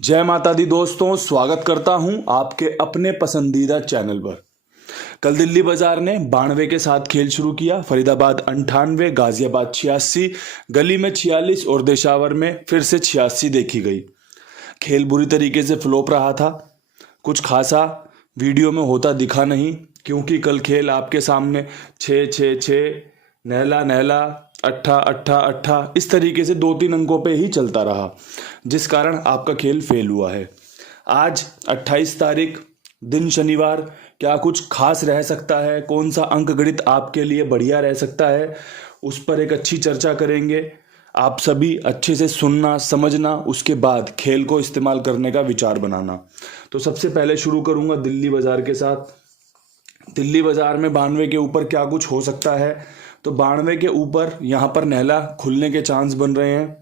जय माता दी दोस्तों, स्वागत करता हूं आपके अपने पसंदीदा चैनल पर। कल दिल्ली बाजार ने 92 के साथ खेल शुरू किया। फरीदाबाद 98, गाजियाबाद 86, गली में 46 और देशावर में फिर से 86 देखी गई। खेल बुरी तरीके से फ्लॉप रहा था। कुछ खासा वीडियो में होता दिखा नहीं, क्योंकि कल खेल आपके सामने 6-6-6, नहला नहला, अट्ठा अट्ठा अट्ठा, इस तरीके से 2-3 अंकों पे ही चलता रहा, जिस कारण आपका खेल फेल हुआ है। आज 28 तारीख, दिन शनिवार, क्या कुछ खास रह सकता है, कौन सा अंक गणित आपके लिए बढ़िया रह सकता है, उस पर एक अच्छी चर्चा करेंगे। आप सभी अच्छे से सुनना, समझना, उसके बाद खेल को इस्तेमाल करने का विचार बनाना। तो सबसे पहले शुरू करूंगा दिल्ली बाजार के साथ। दिल्ली बाजार में 92 के ऊपर क्या कुछ हो सकता है, तो 92 के ऊपर यहाँ पर नहला खुलने के चांस बन रहे हैं।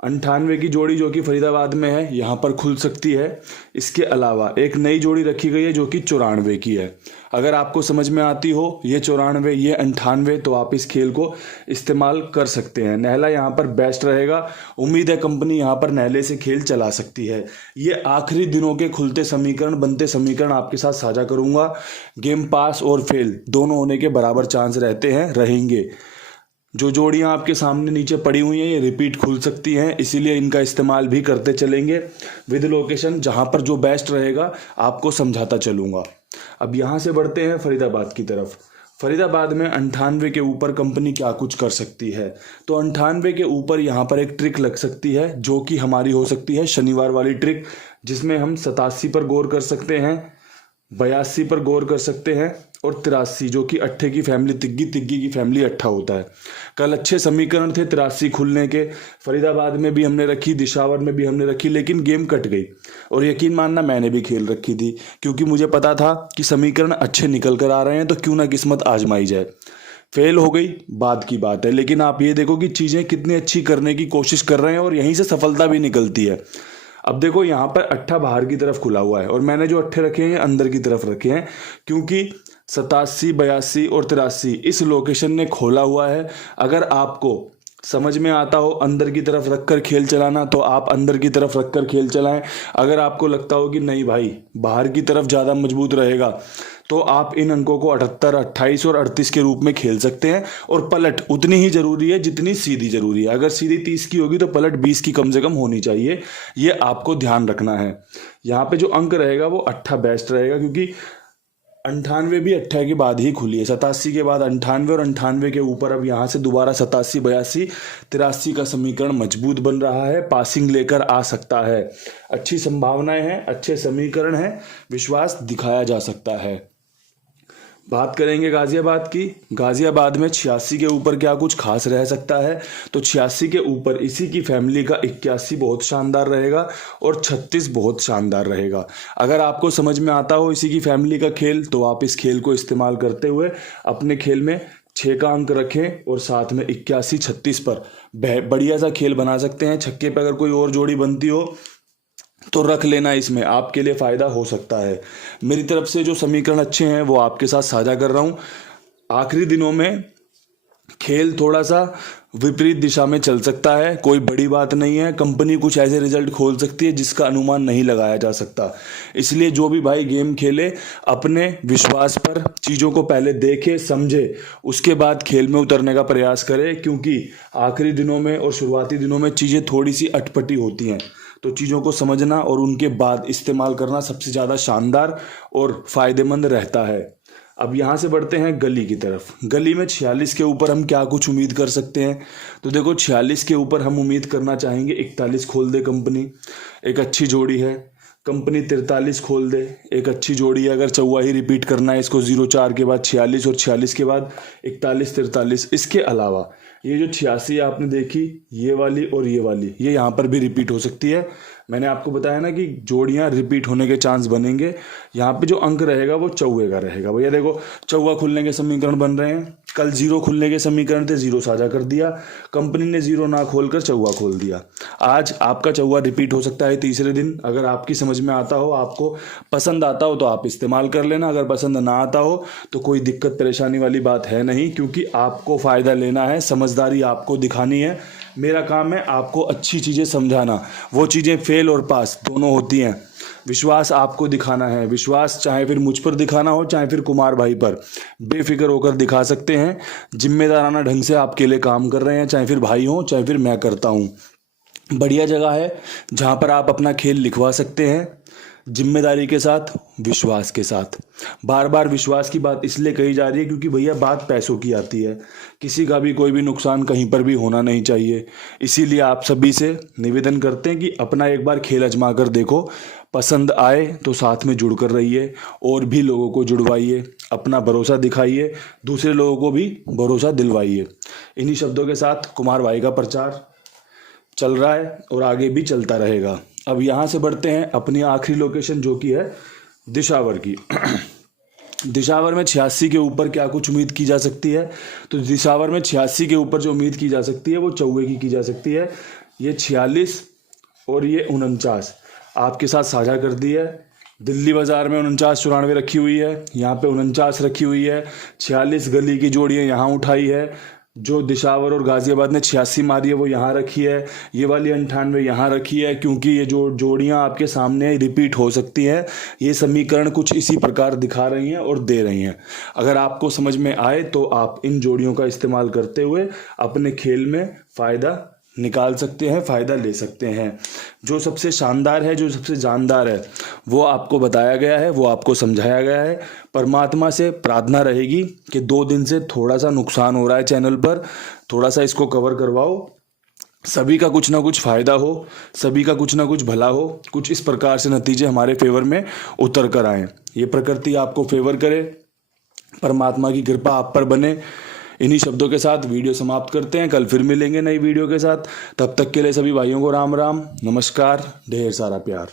98 की जोड़ी जो कि फरीदाबाद में है, यहाँ पर खुल सकती है। इसके अलावा एक नई जोड़ी रखी गई है जो कि 94 की है। अगर आपको समझ में आती हो ये 94, ये 98, तो आप इस खेल को इस्तेमाल कर सकते हैं। नहला यहाँ पर बेस्ट रहेगा। उम्मीद है कंपनी यहाँ पर नहले से खेल चला सकती है। ये आखिरी दिनों के खुलते समीकरण, बनते समीकरण आपके साथ साझा करूंगा। गेम पास और फेल दोनों होने के बराबर चांस रहते हैं, रहेंगे। जो जोड़ियां आपके सामने नीचे पड़ी हुई हैं ये रिपीट खुल सकती हैं, इसीलिए इनका इस्तेमाल भी करते चलेंगे विद लोकेशन। जहां पर जो बेस्ट रहेगा आपको समझाता चलूंगा। अब यहां से बढ़ते हैं फरीदाबाद की तरफ। फरीदाबाद में 98 के ऊपर कंपनी क्या कुछ कर सकती है, तो 98 के ऊपर यहाँ पर एक ट्रिक लग सकती है जो कि हमारी हो सकती है शनिवार वाली ट्रिक, जिसमें हम 87 पर गौर कर सकते हैं, 82 पर गौर कर सकते हैं और 83, जो कि अट्ठे की फैमिली तिग्गी, तिग्गी की फैमिली अट्ठा होता है। कल अच्छे समीकरण थे 83 खुलने के। फरीदाबाद में भी हमने रखी, दिशावर में भी हमने रखी, लेकिन गेम कट गई। और यकीन मानना मैंने भी खेल रखी थी, क्योंकि मुझे पता था कि समीकरण अच्छे निकल कर आ रहे हैं, तो क्यों ना किस्मत आजमाई जाए। फेल हो गई, बाद की बात है, लेकिन आप ये देखो कि चीज़ें कितनी अच्छी करने की कोशिश कर रहे हैं और यहीं से सफलता भी निकलती है। अब देखो यहाँ पर अट्ठा बाहर की तरफ खुला हुआ है और मैंने जो अट्ठे रखे हैं अंदर की तरफ रखे हैं, क्योंकि 87, 82 और 83 इस लोकेशन ने खोला हुआ है। अगर आपको समझ में आता हो अंदर की तरफ रखकर खेल चलाना, तो आप अंदर की तरफ रखकर खेल चलाएं। अगर आपको लगता हो कि नहीं भाई बाहर की तरफ ज़्यादा मजबूत रहेगा, तो आप इन अंकों को 78, 28 और 38 के रूप में खेल सकते हैं। और पलट उतनी ही जरूरी है जितनी सीधी जरूरी है। अगर सीधी 30 की होगी तो पलट 20 की कम से कम होनी चाहिए, ये आपको ध्यान रखना है। यहाँ पे जो अंक रहेगा वो अट्ठा बेस्ट रहेगा, क्योंकि 98 भी अट्ठा के बाद ही खुली है। 87 के बाद 98 और 98 के ऊपर अब यहाँ से दोबारा 87, 82, 83 का समीकरण मजबूत बन रहा है, पासिंग लेकर आ सकता है। अच्छी संभावनाएं हैं, अच्छे समीकरण हैं, विश्वास दिखाया जा सकता है। बात करेंगे गाजियाबाद की। गाजियाबाद में 86 के ऊपर क्या कुछ खास रह सकता है, तो 86 के ऊपर इसी की फैमिली का 81 बहुत शानदार रहेगा और 36 बहुत शानदार रहेगा। अगर आपको समझ में आता हो इसी की फैमिली का खेल, तो आप इस खेल को इस्तेमाल करते हुए अपने खेल में 6 का अंक रखें और साथ में 81, 36 पर बढ़िया सा खेल बना सकते हैं। छक्के पर अगर कोई और जोड़ी बनती हो तो रख लेना, इसमें आपके लिए फ़ायदा हो सकता है। मेरी तरफ से जो समीकरण अच्छे हैं वो आपके साथ साझा कर रहा हूँ। आखिरी दिनों में खेल थोड़ा सा विपरीत दिशा में चल सकता है, कोई बड़ी बात नहीं है। कंपनी कुछ ऐसे रिजल्ट खोल सकती है जिसका अनुमान नहीं लगाया जा सकता। इसलिए जो भी भाई गेम खेले, अपने विश्वास पर चीज़ों को पहले देखे, समझे, उसके बाद खेल में उतरने का प्रयास करे, क्योंकि आखिरी दिनों में और शुरुआती दिनों में चीज़ें थोड़ी सी अटपटी होती हैं। तो चीज़ों को समझना और उनके बाद इस्तेमाल करना सबसे ज़्यादा शानदार और फ़ायदेमंद रहता है। अब यहाँ से बढ़ते हैं गली की तरफ। गली में 46 के ऊपर हम क्या कुछ उम्मीद कर सकते हैं, तो देखो 46 के ऊपर हम उम्मीद करना चाहेंगे 41 खोल दे कंपनी, एक अच्छी जोड़ी है। कंपनी 43 खोल दे, एक अच्छी जोड़ी है। अगर चौवाही रिपीट करना है इसको, 0-4 के बाद 46 और 46 के बाद 41, 43। इसके अलावा ये जो 86 आपने देखी, ये वाली और ये वाली, ये यहाँ पर भी रिपीट हो सकती है। मैंने आपको बताया ना कि जोड़ियाँ रिपीट होने के चांस बनेंगे। यहाँ पे जो अंक रहेगा वो चौवे का रहेगा। भैया देखो चौवा खुलने के समीकरण बन रहे हैं। कल 0 खुलने के समीकरण थे, 0 साझा कर दिया कंपनी ने, 0 ना खोलकर चौवा खोल दिया। आज आपका चौवा रिपीट हो सकता है तीसरे दिन। अगर आपकी समझ में आता हो, आपको पसंद आता हो, तो आप इस्तेमाल कर लेना। अगर पसंद ना आता हो तो कोई दिक्कत परेशानी वाली बात है नहीं, क्योंकि आपको फ़ायदा लेना है, समझदारी आपको दिखानी है। मेरा काम है आपको अच्छी चीज़ें समझाना। वो चीज़ें फेल और पास दोनों होती हैं। विश्वास आपको दिखाना है, विश्वास चाहे फिर मुझ पर दिखाना हो चाहे फिर कुमार भाई पर, बेफिक्र होकर दिखा सकते हैं। जिम्मेदाराना ढंग से आपके लिए काम कर रहे हैं, चाहे फिर भाई हों चाहे फिर मैं करता हूँ। बढ़िया जगह है जहाँ पर आप अपना खेल लिखवा सकते हैं, जिम्मेदारी के साथ, विश्वास के साथ। बार बार विश्वास की बात इसलिए कही जा रही है क्योंकि भैया बात पैसों की आती है, किसी का भी कोई भी नुकसान कहीं पर भी होना नहीं चाहिए। इसीलिए आप सभी से निवेदन करते हैं कि अपना एक बार खेल आजमा कर देखो, पसंद आए तो साथ में जुड़ कर रहिए और भी लोगों को जुड़वाइए, अपना भरोसा दिखाइए, दूसरे लोगों को भी भरोसा दिलवाइए। इन्हीं शब्दों के साथ कुमार भाई का प्रचार चल रहा है और आगे भी चलता रहेगा। अब यहाँ से बढ़ते हैं अपनी आखिरी लोकेशन जो कि है दिशावर की। दिशावर में 86 के ऊपर क्या कुछ उम्मीद की जा सकती है? तो दिशावर में 86 के ऊपर जो उम्मीद की जा सकती है वो चौवे की जा सकती है। ये 46 और ये 49 आपके साथ साझा कर दी है। दिल्ली बाजार में 49-94 रखी हुई है, यहाँ पे 49 रखी हुई है। 46 गली की जोड़ियाँ यहाँ उठाई है। जो दिशावर और गाजियाबाद ने 86 मारी है वो यहाँ रखी है। ये वाली 98 यहाँ रखी है क्योंकि ये जो जोड़ियाँ आपके सामने रिपीट हो सकती हैं। ये समीकरण कुछ इसी प्रकार दिखा रही हैं और दे रही हैं। अगर आपको समझ में आए तो आप इन जोड़ियों का इस्तेमाल करते हुए अपने खेल में फ़ायदा निकाल सकते हैं, फ़ायदा ले सकते हैं। जो सबसे शानदार है, जो सबसे जानदार है, वो आपको बताया गया है, वो आपको समझाया गया है। परमात्मा से प्रार्थना रहेगी कि 2 दिन से थोड़ा सा नुकसान हो रहा है चैनल पर, थोड़ा सा इसको कवर करवाओ, सभी का कुछ ना कुछ फ़ायदा हो, सभी का कुछ ना कुछ भला हो, कुछ इस प्रकार से नतीजे हमारे फेवर में उतर कर आएँ। ये प्रकृति आपको फेवर करे, परमात्मा की कृपा आप पर बने। इन्हीं शब्दों के साथ वीडियो समाप्त करते हैं। कल फिर मिलेंगे नई वीडियो के साथ। तब तक के लिए सभी भाइयों को राम राम, नमस्कार, ढेर सारा प्यार।